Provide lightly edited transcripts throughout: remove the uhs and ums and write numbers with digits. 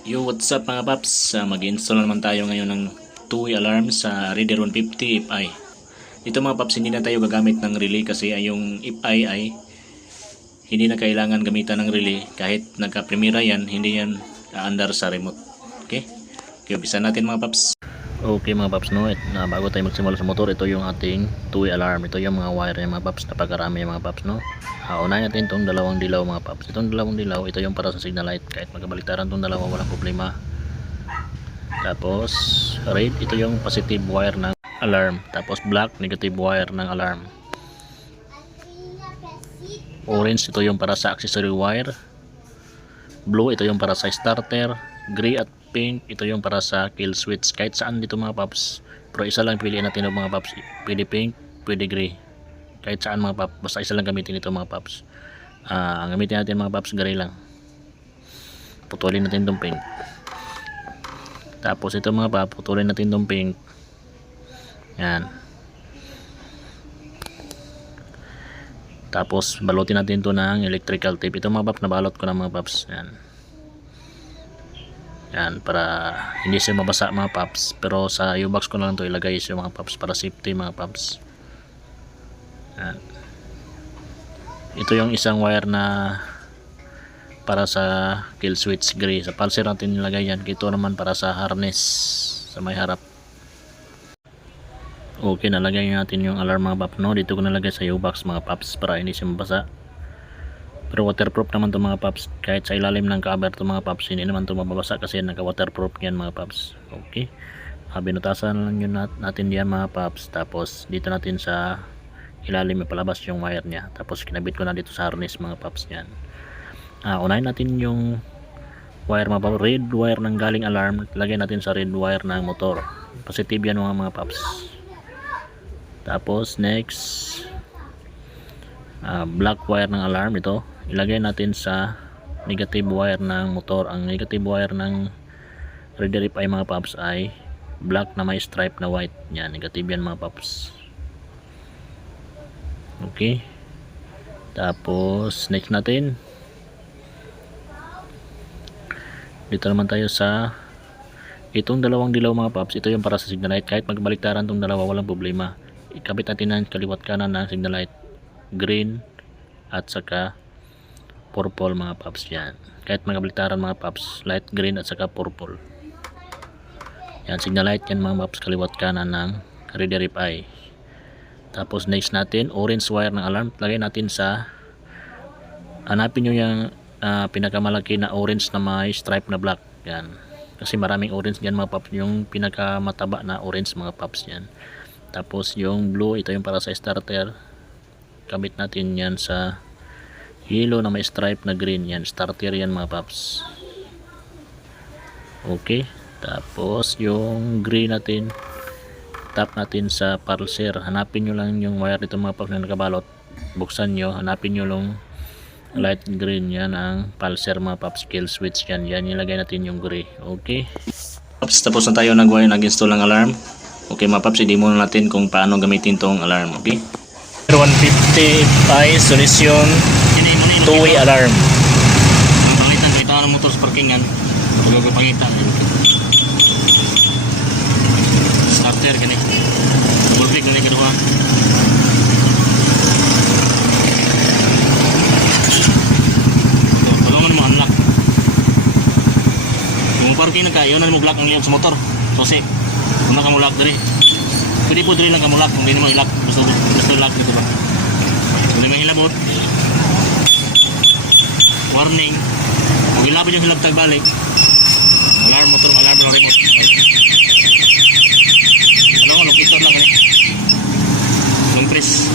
Yo, what's up mga paps? Mag-install naman tayo ngayon ng two-way alarm sa Reader 150 FI. Dito mga paps, hindi na tayo gagamit ng relay kasi yung FI ay hindi na kailangan gamitan ng relay. Kahit nagka-premiera yan, hindi yan aandar sa remote. Okay? Okay, umpisa natin mga paps. Okay mga paps, no? Bago tayo magsimula sa motor, ito yung ating two-way alarm. Ito yung mga wire niya mga paps. Napakarami mga paps, no? Unahin natin itong dalawang dilaw mga paps. Itong dalawang dilaw, ito yung para sa signal light. Kahit magkabaliktaran itong dalawa, walang problema. Tapos red, ito yung positive wire ng alarm. Tapos black, negative wire ng alarm. Orange, ito yung para sa accessory wire. Blue, ito yung para sa starter. Gray at pink, ito yung para sa kill switch. Kahit saan dito mga paps, pero isa lang piliin natin mga paps. Pwede pink, pwede gray. Kahit saan mga paps, basta isa lang gamitin ito mga paps. Ang gamitin natin mga paps, gray lang. Putulin natin itong pink. Tapos ito mga paps, putulin natin itong pink. Yan. Tapos balutin natin ito ng electrical tape. Ito mga paps, nabalot ko na mga paps. Yan. Yan, para hindi siya mabasa mga paps. Pero sa U-box ko na lang ito ilagay siya mga paps, para safety mga paps. Yan. Ito yung isang wire na para sa kill switch gray. Sa pulser natin nilagay yan. Ito naman para sa harness sa may harap. Okay, nalagay natin yung alarm mga paps, no? Dito ko nalagay sa U-box mga paps para hindi siya mabasa. Pero waterproof naman to mga paps. Kahit sa ilalim ng cover to mga paps, hindi naman to mababasa kasi naka waterproof yan mga paps. Okay, binutasan lang yun natin yan mga paps. Tapos dito natin sa ilalim ipalabas yung wire nya. Tapos kinabit ko na dito sa harness mga paps yan. Unahin natin yung wire mga paps. Red wire ng galing alarm, lagay natin sa red wire ng motor. Positive yan mga paps. Tapos next, black wire ng alarm, ito ilagay natin sa negative wire ng motor. Ang negative wire ng Reader FI mga paps ay black na may stripe na white. Yan, negative yan mga paps. Okay, tapos next natin, dito naman tayo sa itong dalawang dilaw mga paps. Ito yung para sa signal light. Kahit magbaliktaran itong dalawa, walang problema. Ikabit natin ng kaliwat kanan ng signal light, green at saka purple mga paps. Yan, kahit magbaliktaran mga paps, light green at saka purple. Yan, signal light yan mga paps, kaliwat kanan ng Reader FI. Tapos next natin, orange wire ng alarm, lagay natin sa, hanapin nyo yung pinakamalaki na orange na may stripe na black. Yan, kasi maraming orange dyan mga paps. Yung pinakamataba na orange mga paps yan. Tapos yung blue, ito yung para sa starter. Kabit natin yan sa yellow na may stripe na green. Yan, starter yan mga paps. Okay, tapos yung green natin, tap natin sa pulser. Hanapin nyo lang yung wire dito mga paps na nakabalot. Buksan nyo, hanapin nyo lang light green. Yan ang pulser mga paps, kill switch yan. Yan, ilagay natin yung gray. Okay paps, tapos na tayo nag-install ng alarm. Okay mga paps, i-demo natin kung paano gamitin tong alarm. Okay, 150 FI solution two-way alarm. Pangitan, kita ng motor sa parkingan. Pag pangitan, starter gani, full brake gani kedua. Tulungan mo unlock. Kung parking na kayo, na mo lock ang iyang sa motor. Susi, kung na ka mo lock dari, pwede po dari lang ka mo lock. Kung di mo i-lock, gusto lock dito ba? Kung di mo hilabot, warning, kung ilapin yung hilabtag balik, alarm motor, alarm remote. Alam mo, locator lang ganit. Long press.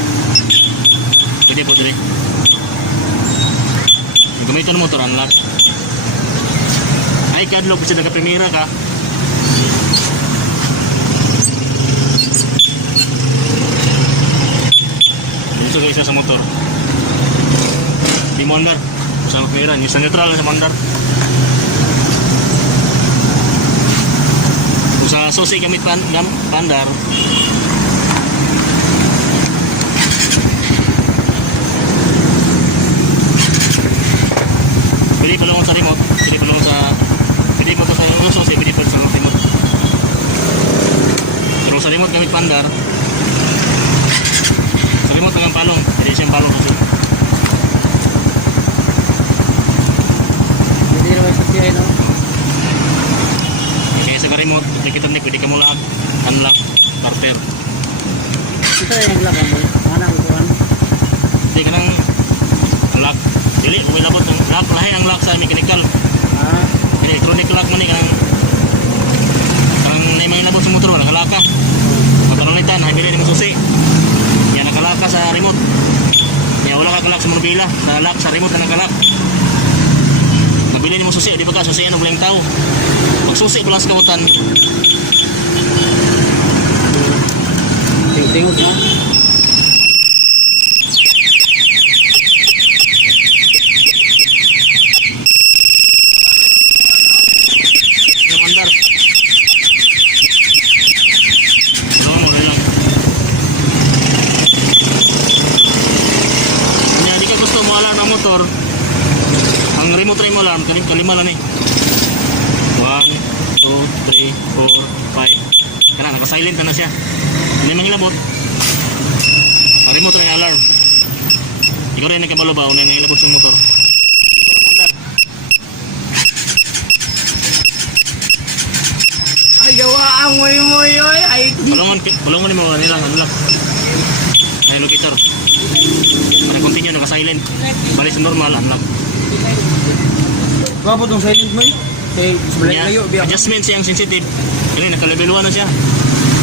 Pwede po dali. Yung gamitin ng motor, unlock. Ay, kadlo, kasi nagka-premiera ka. Dito sa isa sa motor. Di mo andar. Sa premiera, yung sa neutral sa mandar. Kung sa susi gamit pandar, pwede pa lang sa remote, pwede mo pandar. Sa remote lang ang palong. Hindi siyang palong kasi. Hindi naman sa tiyan, no? Kaya sa remote, pwede ka mo lahat. Unlock, starter. Ito yung lang mo. Mana ko kuan. Hindi ka nang lock. Dili, kung may labot ng lock. Lahi ang lock sa mechanical. Ah, Electronic lock mo ni. Karang na may labot sa motor, nakalaka. Mataralitan, nabili ng susi. Yan nakalaka sa remote. Kaya wala ka kalak sa monobila. Sa lock, sa remote na nakalak. Nabili mo susi, di ba ka? Susi yan, walang tao. Magsusi pala sa kabutan. tingtingod mo. Mandar. Ano mo lang. Kanya di ka gusto mo alarm ang motor. Ang remote try mo alarm, kalima lang eh. 1, 2, 3, 4, 5. Kana naka-silent na siya. Hindi manghilabot. Ang remote try alarm. Ikaw rin nakabalo ba kung nangilabot sa motor? Ikaw na mandar. Ayaw ang moy ay Kulungan mo nilang ano lang. Ay locator. Para continue naka-silent. Balik sa normal unlock. Kapag tong silent mo eh. Kay sebelah kayo biya. Adjustment siyang sensitive. Kaya naka-level 1 na siya.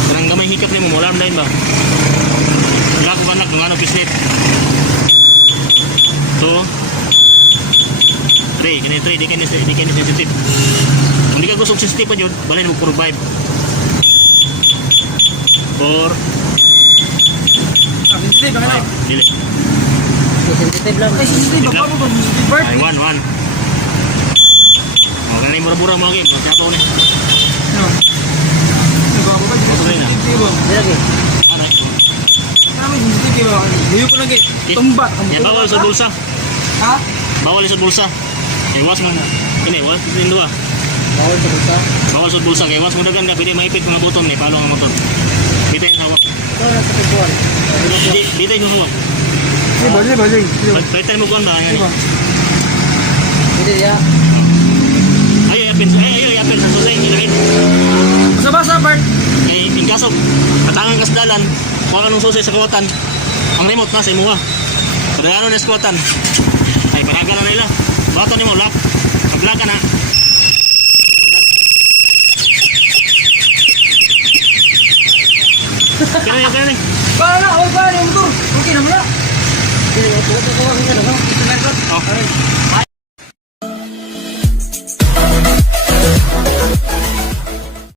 Karang gamay hikap ni mo alarm line ba? Wala ko kanak ng ano pislit. 2 3 kini 3 di kini sensitive. Kung di ka gusto sensitive pa jud, balay mo 4 5. 4 Sensitive ba 5 dili. sensitive lang. Ay sensitive ba mo sensitive part? Ay 1 1. Oh, kanina mura-mura mo lagi, magkapo ni. No. Nagawa ba dito? Sensitive ba? Lagi. Ano? Kami sensitive ba? Diyo ko lagi. Tumba. Yan bawal sa bulsa. Ha? Bawal sa bulsa. Iwas mo. Ini, was din dua. Bawal sa bulsa. Bawal sa bulsa kay was mo dagan ka pwede maipit mga button ni palong ang motor. Dito yung hawak. Ito na sa pagkuhan. Dito yung hawak. Balik. Pwede mo kuan ba yan? Hindi ya. Ayo yapin sa susay ilahin. Basa-basa Bart. Kay ingkaso patangan kas dalan, kuha nung susay sa kawatan. Ang remote na sa imuha. Padano na sa kawatan. Ay paraga na nila. Bato nimo lock. Paglock ka na. Kaya ni. Para na, yung motor. Okay na mo na. Hindi, ako ka na. Oh.